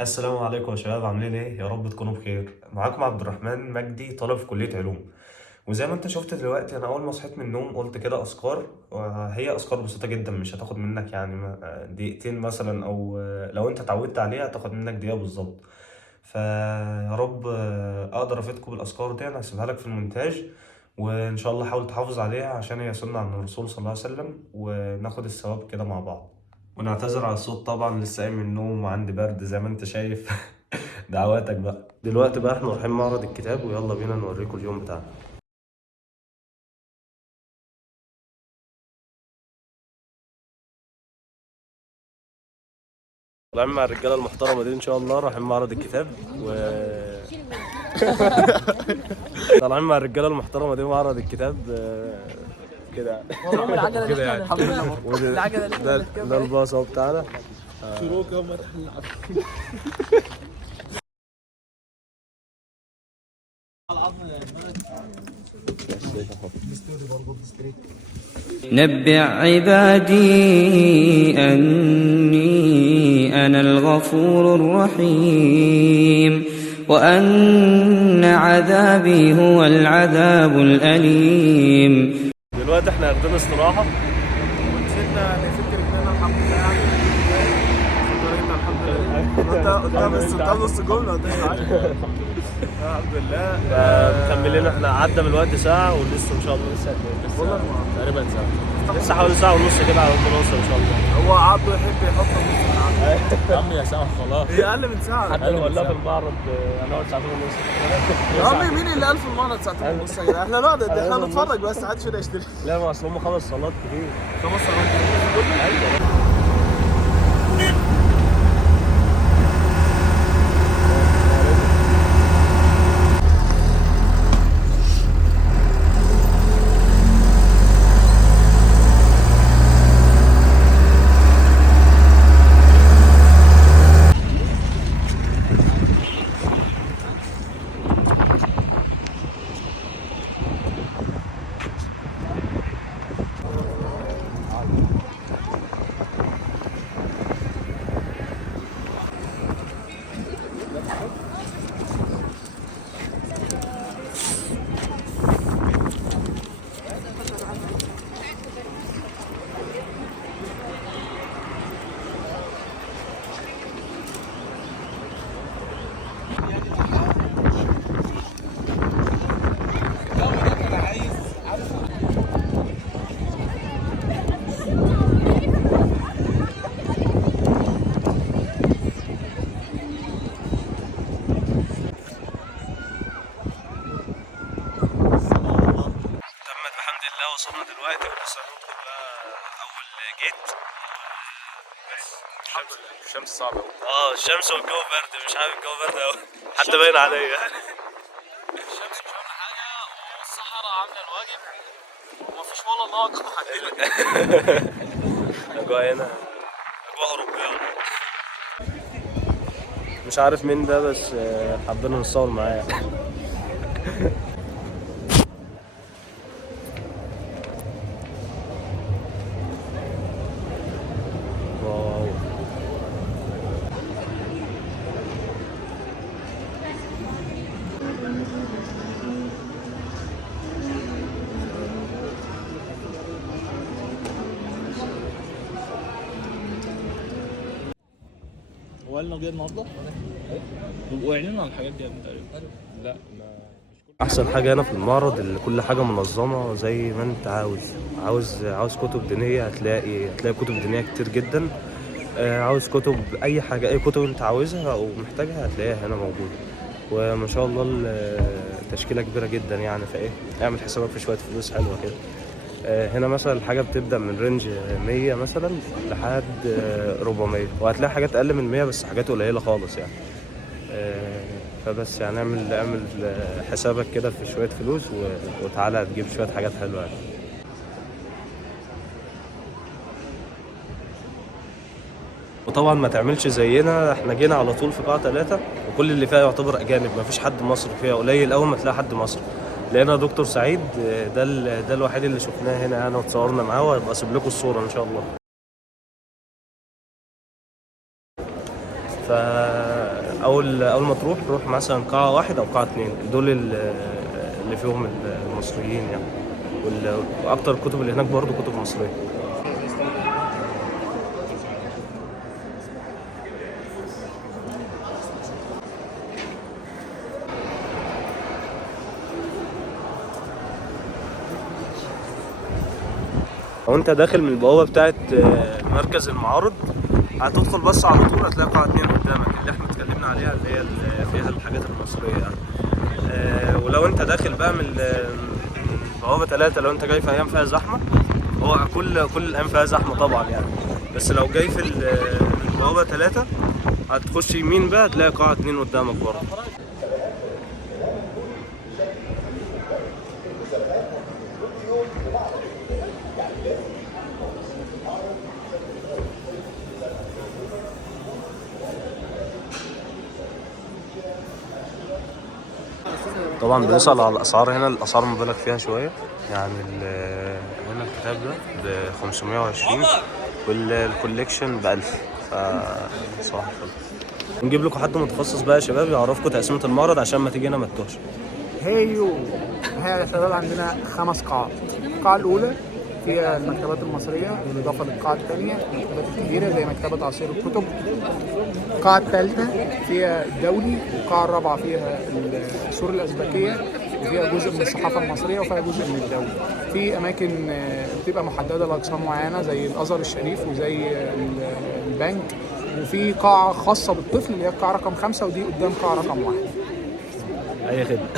السلام عليكم يا شباب، عاملين ايه؟ يا رب تكونوا بخير. معاكم عبد الرحمن مجدي، طالب في كلية علوم. وزي ما انت شفت دلوقتي، انا اول ما صحيت من النوم قلت كده اذكار، وهي اذكار بسيطة جدا، مش هتاخد منك يعني دقيقتين مثلا، او لو انت اتعودت عليها هتاخد منك دقيقة بالظبط. فيا رب اقدر افيدكم بالاذكار دي. انا هسيبها لك في المونتاج، وان شاء الله حاول تحافظ عليها عشان هي سنة عن الرسول صلى الله عليه وسلم، وناخد الثواب كده مع بعض. ونعتذر على الصوت، طبعا لسه قايم من النوم وعندي برد زي ما انت شايف. دعواتك بقى. دلوقتي بقى احنا رايحين معرض الكتاب، ويلا بينا نوريكم اليوم بتاعنا. طالعين مع الرجاله المحترمه دي ان شاء الله، رايحين معرض الكتاب طالعين مع الرجاله المحترمه دي معرض الكتاب كده والله العجله اللي احنا هنركبها العجله اللي احنا ده هنركبها الباص اهو بتاعنا. شروكه وما تحلق نبئ عبادي أني أنا الغفور الرحيم وأن عذابي هو العذاب الأليم. دلوقتي احنا واخدين استراحه، ونزلنا نفك رجلنا الحمد لله يعني الحمد لله قدام نص جمله قدام الحمد لله. مكملين، احنا عدى من الوقت ساعه ولسه ان شاء الله لسه والله تقريبا ساعه، لسه حوالي ساعه ونص كده على ما نوصل ان شاء الله. هو عبده يحب يحط نص ساعه يا عم يا سامح خلاص. هي اقل من ساعه انا ولا في المعرض هنقعد ساعتين ونص. يا عمي مين اللي قال في المعرض ساعتين ونص يا جدعان؟ احنا نقعد احنا نتفرج بس، محدش فينا يشتري. لا، ما اصل هم خلص صلاه كتير. 5 ساعات تمت بحمد الله، وصلنا دلوقتي ولسه هندخل بقى اول جيت. بس الحمد لله الشمس صعبة أوي. الشمس والجو برد، مش عارف الجو برد قوي حتى باين عليا. الشمس مش عامله حاجه والصحراء عامله الواجب ومفيش ولا ناقه عندنا. اجواء هنا اجواء اوروبيه. مش عارف مين ده، بس حبينا نتصور معاه. واو. هو قال انه جاي النهارده؟ بيبقوا اعلنوا عن الحاجات دي يا ابني تقريبا. لا احسن حاجه هنا في المعرض اللي كل حاجه منظمه زي ما انت عاوز كتب دينيه، هتلاقي كتب دينيه كتير جدا. عاوز كتب، اي حاجه، اي كتب انت عاوزها او محتاجها هتلاقيها هنا موجوده. وما شاء الله التشكيله كبيره جدا يعني، فايه اعمل حسابك في شويه فلوس حلوه كده. هنا مثلا الحاجه بتبدا من رينج 100 مثلا لحد 400، وهتلاقي حاجات اقل من 100 بس حاجات قليله خالص يعني. فبس يعني اعمل حسابك كده في شويه فلوس وتعالى تجيب شويه حاجات حلوه يعني. وطبعا ما تعملش زينا، احنا جينا على طول في قاعة 3، وكل اللي فيها يعتبر اجانب، ما فيش حد مصري فيها، قليل اول ما تلاقي حد مصري. لقينا دكتور سعيد، ده الوحيد اللي شفناه هنا يعني، وتصورنا معاه، وهبقى اسيب لكم الصورة ان شاء الله. اول ما تروح مثلا قاعه واحد او قاعه اتنين، دول اللي فيهم المصريين يعني. واكتر الكتب اللي هناك برضو كتب مصريه. لو انت داخل من البوابه بتاعت مركز المعارض، هتدخل بس على طول هتلاقي قاعه 2 قدامك اللي احنا اتكلمنا عليها، اللي هي فيها الحاجات المصريه يعني. ولو انت داخل بقى من بوابه 3، لو انت جاي في ايام فيها زحمه، هو كل الايام فيها زحمه طبعا يعني، بس لو جاي في البوابه 3 هتخش يمين بقى هتلاقي قاعه 2 قدامك برضه. طبعا بنسأل على الأسعار هنا، الأسعار مبالغ فيها شوية يعني. هنا الكتاب ده ب 520 والكوليكشن ب 1000، صح. نجيب لكم حد متخصص بقى يا شباب يعرفكم تقسيمة المعرض عشان ما تيجي هنا ما تتوهش. هيو يا شباب، عندنا 5 قاعات. القاعة الأولى فيها المكتبات المصرية بالإضافة للقاعة الثانية المكتبات الكبيرة زي مكتبة عصير الكتب. القاعة الثالثة فيها الدولي، والقاعة الرابعة فيها السور الأزبكية، وفيها جزء من الصحافة المصرية وفيها جزء من الدولي. في أماكن بتبقى محددة لأقسام معينة زي الأزهر الشريف وزي البنك، وفي قاعة خاصة بالطفل اللي هي القاعة رقم 5، ودي قدام قاعة رقم 1. أي خدمة.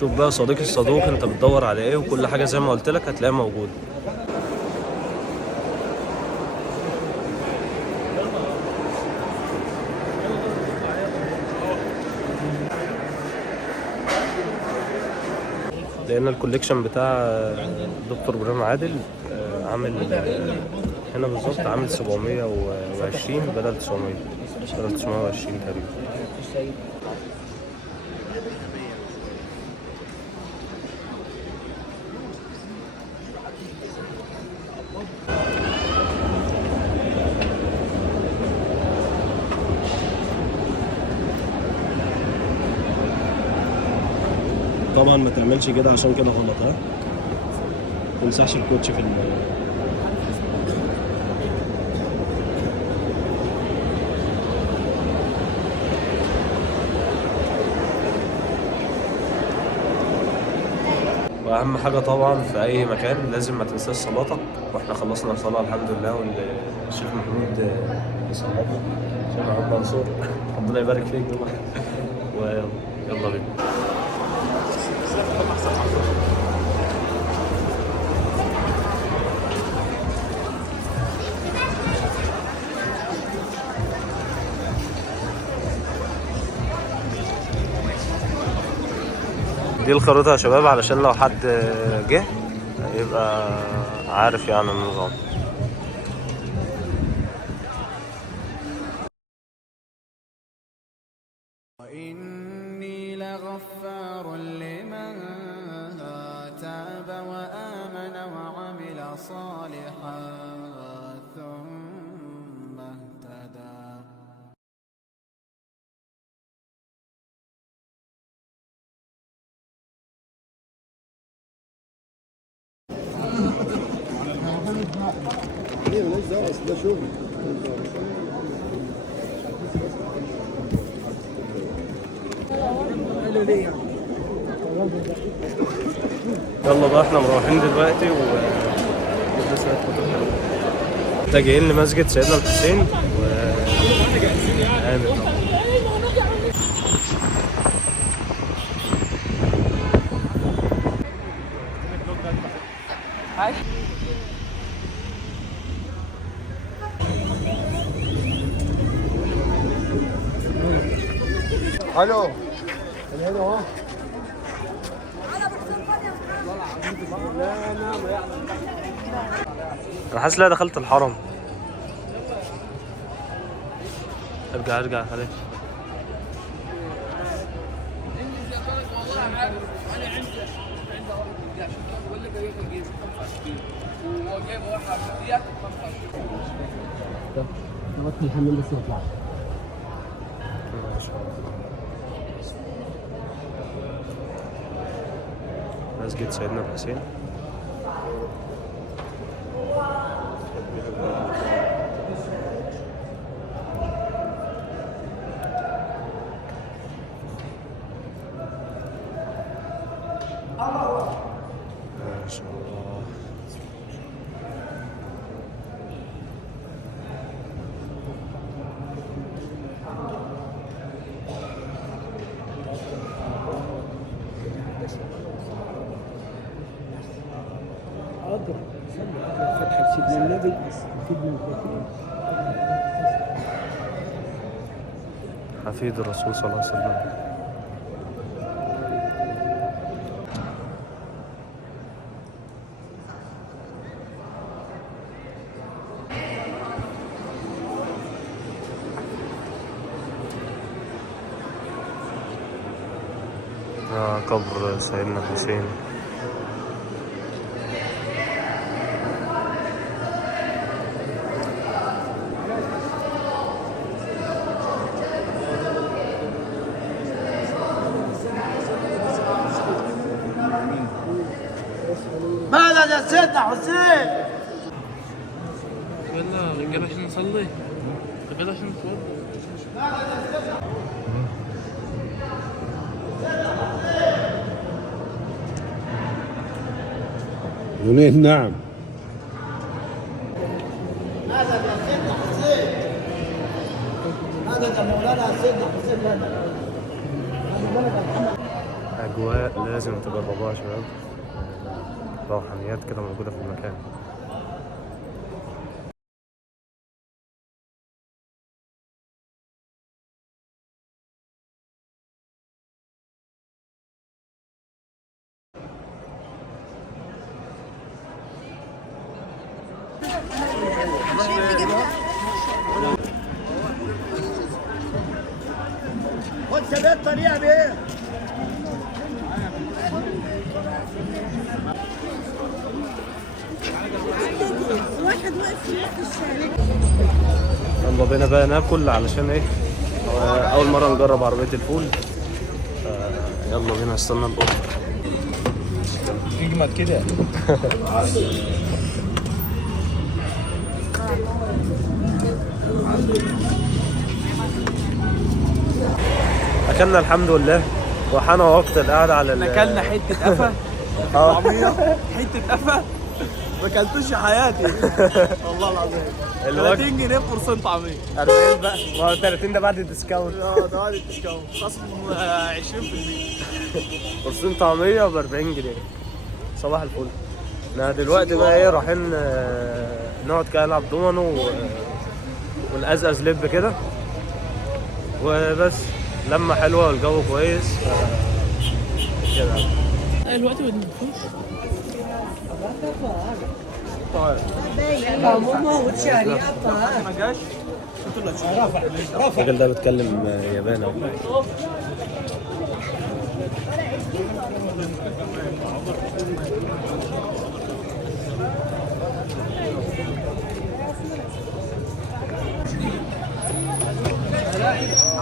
شوف بقى صديقي الصدوق، انت بتدور على ايه، وكل حاجة زي ما قلت لك هتلاقيها موجودة. لان الكوليكشن بتاع دكتور ابراهيم عادل عامل هنا بالظبط عامل 720 بدل 920 تقريبا. طبعا ما تعملش كده عشان كده غلط، ها؟ ما تمسحش الكوتش في واهم حاجه طبعا في اي مكان لازم ما تنساش صلاتك. واحنا خلصنا الصلاه الحمد لله، والشيخ محمود صلاته الشيخ محمود منصور ربنا يبارك فيك ويلا بينا. دي الخريطة يا شباب علشان لو حد جه يبقى عارف يعني النظام. وإني لغفار لمن تاب وآمن وعمل صالحا ثم اهتدى. يلا بقى احنا مروحين دلوقتي متجهين لمسجد سيدنا الحسين آمين طبعا. الو هنا اهو. انا حاسس ان انا دخلت الحرم. ارجع خليك. ما شاء الله. مسجد سيدنا الحسين. ما شاء الله. فتحة سيدنا النبي سيدنا الحسين. حفيد الرسول صلى الله عليه وسلم. قبر سيدنا الحسين. ماذا يا سيدنا حسين؟ يلا رجاله عشان نصلي، رجاله عشان نتوضى. يقولين نعم. ماذا يا سيدنا حسين؟ ماذا يا مولانا سيدنا حسين لنا؟ أجواء لازم تجربوها يا شباب، روحانيات كده موجودة في المكان. خد شباب طريقة بإيه؟ واحد واقف في نص الشارع. يلا بينا بقى ناكل علشان ايه، أول مرة نجرب عربية الفول. يلا بينا نستنى الأوردر. اجمد كده. أكلنا الحمد لله، وحان وقت القعدة على اكلنا حته قفا طعميه، حته قفا ما اكلتوش في حياتي والله العظيم. 30 جنيه بورسين طعميه. 40 بقى، ما هو 30 ده بعد الديسكاونت. ده بعد الديسكاونت خصم 20%. قرصين طعمية ب 40 جنيه. صباح الفل. احنا دلوقتي بقى ايه، رايحين نقعد كده نلعب دومينو ونقزقز لب كده وبس. لمة حلوة والجو كويس كده. الوقت ما بنفوش. ما جاش. الراجل ده بيتكلم ياباني.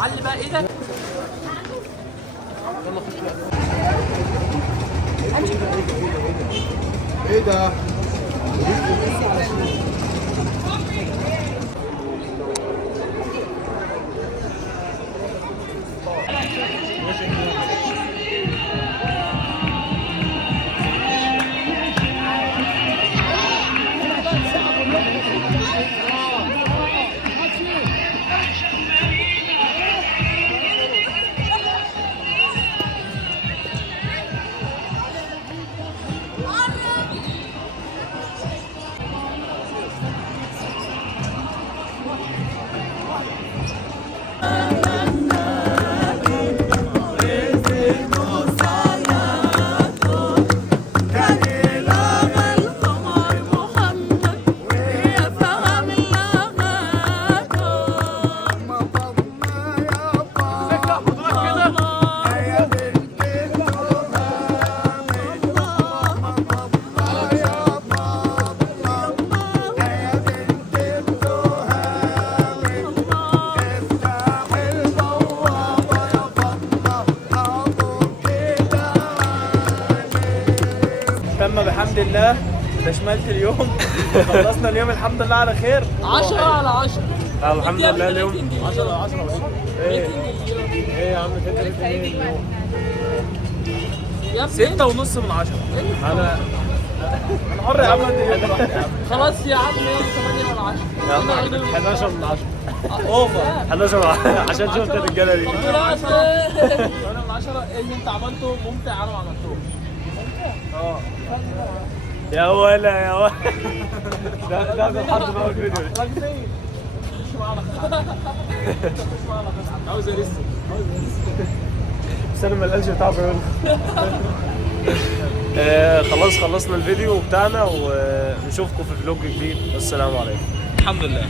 علي بقى ايدك. ايه ده؟ تم بحمد الله، ده شمالة اليوم. خلصنا اليوم الحمد لله على خير. 10 على 10. الحمد لله اليوم 10 على 10. ايه يا عم كده اليوم 6.5 من 10. انا حر يا عم. خلاص يا عم يلا 8 على 10. 11 من 10. اوفر 11 عشان شفت الرجاله دي. 8 من 10. اللي انت عملته ممتع، انا ما عملتوش. يا ولا يا ولا ده بالحرف بقى الفيديو. عاوز ارسم. بس انا ما لقيتش بتاع خلاص خلصنا الفيديو بتاعنا ونشوفكم في فلوج جديد. السلام عليكم. الحمد لله.